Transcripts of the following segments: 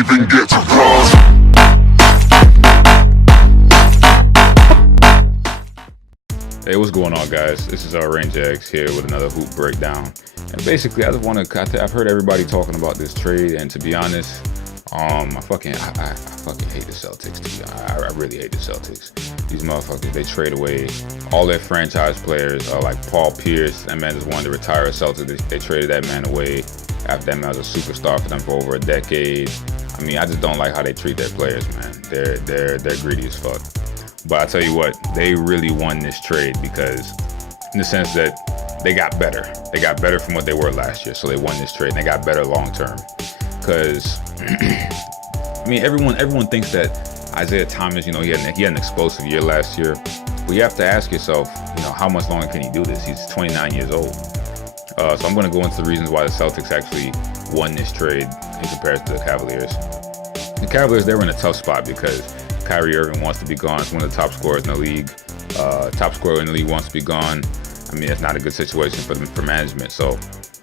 even get to cross. Hey, what's going on, guys? This is Ranger X here with another hoop breakdown. And basically, I just want to. I've heard everybody talking about this trade, and to be honest, I fucking hate the Celtics. I really hate the Celtics. These motherfuckers, they trade away all their franchise players. Like Paul Pierce, that man just wanted to retire a Celtic. They traded that man away after that man was a superstar for them for over a decade. I mean, I just don't like how they treat their players, man. They're greedy as fuck. But I tell you what, they really won this trade because, in the sense that they got better. They got better from what they were last year, so they won this trade and they got better long term. Because I mean, everyone thinks that Isaiah Thomas, he had an explosive year last year. But you have to ask yourself, how much longer can he do this? He's 29 years old. So I'm going to go into the reasons why the Celtics actually won this trade in comparison to the Cavaliers. The Cavaliers, they were in a tough spot because Kyrie Irving wants to be gone. He's one of the top scorers in the league. Top scorer in the league wants to be gone. I mean, it's not a good situation for management. So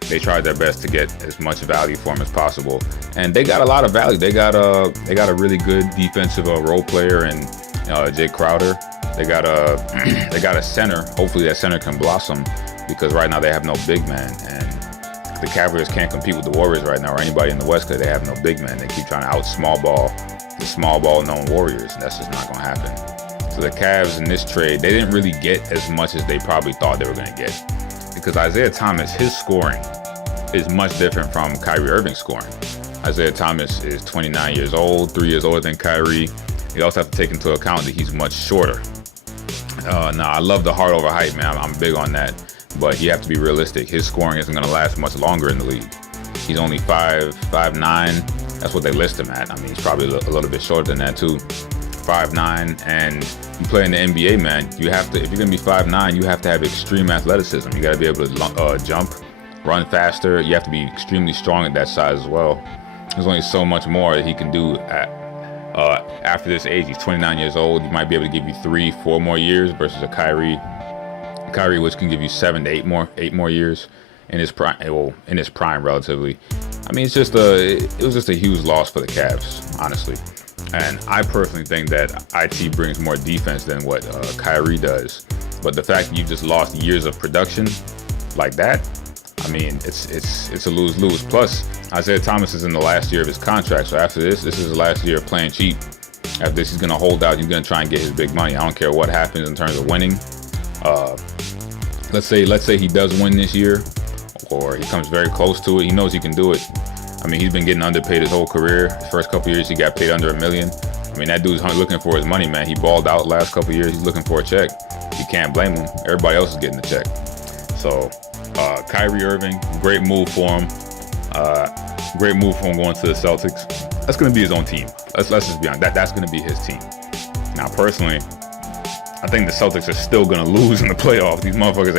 they tried their best to get as much value for him as possible, and they got a lot of value. They got a really good defensive role player in Jay Crowder. They got a center. Hopefully that center can blossom, because right now they have no big man, and the Cavaliers can't compete with the Warriors right now or anybody in the West because they have no big man. They keep trying to out small ball the small ball known Warriors, and that's just not going to happen. So the Cavs in this trade, they didn't really get as much as they probably thought they were going to get, because Isaiah Thomas, his scoring is much different from Kyrie Irving's scoring. Isaiah Thomas is 29 years old, 3 years older than Kyrie. You also have to take into account that he's much shorter. Now, I love the heart over height, man. I'm big on that. But you have to be realistic. His scoring isn't going to last much longer in the league. He's only 5'9". That's what they list him at. I mean, he's probably a little bit shorter than that too. 5'9", and you play in the NBA, man. You have to, if you're going to be 5'9", you have to have extreme athleticism. You got to be able to jump, run faster. You have to be extremely strong at that size as well. There's only so much more that he can do after this age. He's 29 years old. He might be able to give you 3-4 more years versus a Kyrie, which can give you 7 to 8 more years in his prime. Well, in his prime, relatively. I mean, it was just a huge loss for the Cavs, honestly. And I personally think that IT brings more defense than what Kyrie does. But the fact that you just lost years of production like that, I mean, it's a lose-lose. Plus, Isaiah Thomas is in the last year of his contract. So after this is his last year of playing cheap. After this, he's going to hold out. He's going to try and get his big money. I don't care what happens in terms of winning. Let's say he does win this year, or he comes very close to it. He knows he can do it. I mean, he's been getting underpaid his whole career. His first couple years, he got paid under $1 million. I mean, that dude's looking for his money, man. He balled out last couple years. He's looking for a check. You can't blame him. Everybody else is getting the check. So, Kyrie Irving, great move for him. Great move for him going to the Celtics. That's going to be his own team. Let's just be honest. That's going to be his team. Now, personally, I think the Celtics are still going to lose in the playoffs. These motherfuckers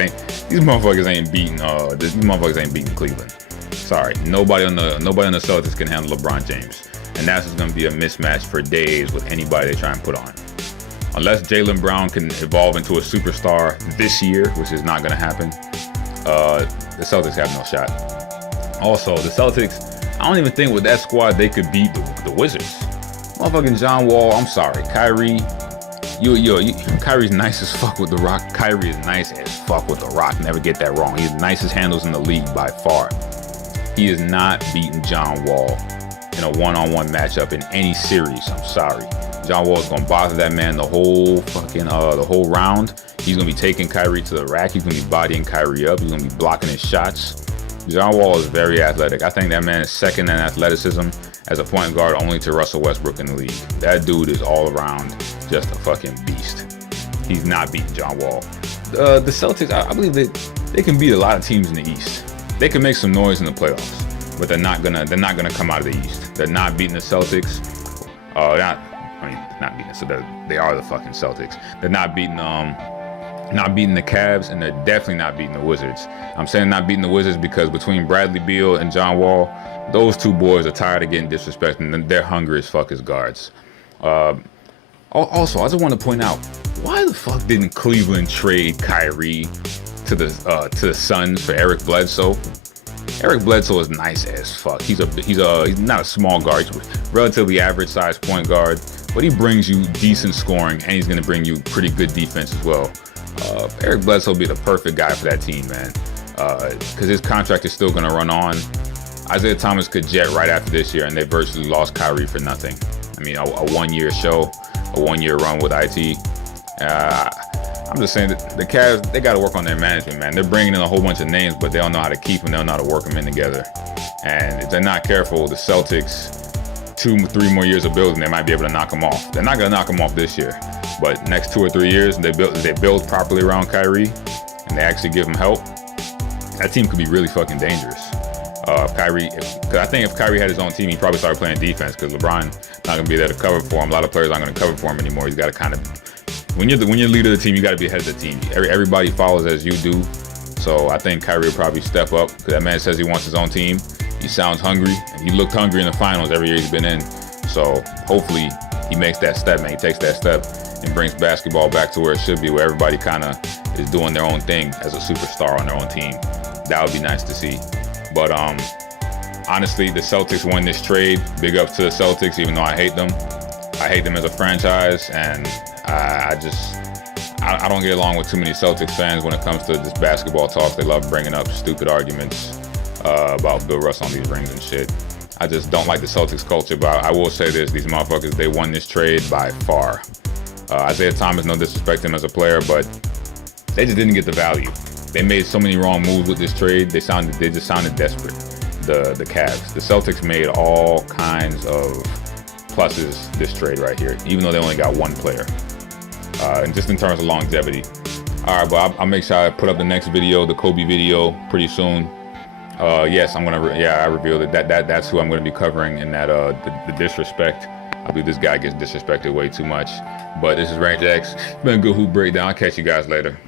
ain't beating Cleveland. Sorry, nobody on the Celtics can handle LeBron James, and that's just going to be a mismatch for days with anybody they try and put on. Unless Jaylen Brown can evolve into a superstar this year, which is not going to happen, the Celtics have no shot. Also, the Celtics, I don't even think with that squad they could beat the Wizards. Motherfucking John Wall, I'm sorry, Kyrie. Kyrie's nice as fuck with the rock. Kyrie is nice as fuck with the rock. Never get that wrong. He's the nicest handles in the league by far. He is not beating John Wall in a one-on-one matchup in any series. I'm sorry. John Wall is gonna bother that man the whole round. He's gonna be taking Kyrie to the rack. He's gonna be bodying Kyrie up. He's gonna be blocking his shots. John Wall is very athletic. I think that man is second in athleticism as a point guard only to Russell Westbrook in the league. That dude is all around just a fucking beast. He's not beating John Wall. The Celtics, I believe they can beat a lot of teams in the East. They can make some noise in the playoffs, but they're not gonna come out of the East. They're not beating the Celtics. They are the fucking Celtics. They're not beating the Cavs, and they're definitely not beating the Wizards. I'm saying not beating the Wizards because between Bradley Beal and John Wall, those two boys are tired of getting disrespected, and they're hungry as fuck as guards. Also, I just want to point out, why the fuck didn't Cleveland trade Kyrie to the Suns for Eric Bledsoe? Eric Bledsoe is nice as fuck. He's not a small guard. He's a relatively average sized point guard, but he brings you decent scoring and he's gonna bring you pretty good defense as well. Eric Bledsoe will be the perfect guy for that team, man, because his contract is still gonna run on. Isaiah Thomas could jet right after this year, and they virtually lost Kyrie for nothing. I mean, a 1-year show, a 1-year run with IT. I'm just saying that the Cavs, they got to work on their management, man. They're bringing in a whole bunch of names, but they don't know how to keep them. They don't know how to work them in together. And if they're not careful, the Celtics, 2-3 more years of building, they might be able to knock them off. They're not going to knock them off this year, but next 2 or 3 years, they build properly around Kyrie, and they actually give him help. That team could be really fucking dangerous. Because I think if Kyrie had his own team, he'd probably start playing defense, because LeBron not going to be there to cover for him. A lot of players aren't going to cover for him anymore. He's got to kind of, when you're the leader of the team, you got to be ahead of the team. Everybody follows as you do. So I think Kyrie will probably step up, because that man says he wants his own team. He sounds hungry, and he looked hungry in the finals every year he's been in. So hopefully he makes that step, man. He takes that step and brings basketball back to where it should be, where everybody kind of is doing their own thing as a superstar on their own team. That would be nice to see. But honestly, the Celtics won this trade. Big ups to the Celtics, even though I hate them. I hate them as a franchise, and I don't get along with too many Celtics fans when it comes to this basketball talk. They love bringing up stupid arguments about Bill Russell on these rings and shit. I just don't like the Celtics culture, but I will say this, these motherfuckers, they won this trade by far. Isaiah Thomas, no disrespect to him as a player, but they just didn't get the value. They made so many wrong moves with this trade. They just sounded desperate. The Cavs. The Celtics made all kinds of pluses this trade right here, even though they only got one player. And just in terms of longevity. All right, but I'll make sure I put up the next video, the Kobe video, pretty soon. Yes, I'm gonna. I revealed it. That's who I'm gonna be covering in that the disrespect. I believe this guy gets disrespected way too much. But this is Range X. It's been a good hoop breakdown. I'll catch you guys later.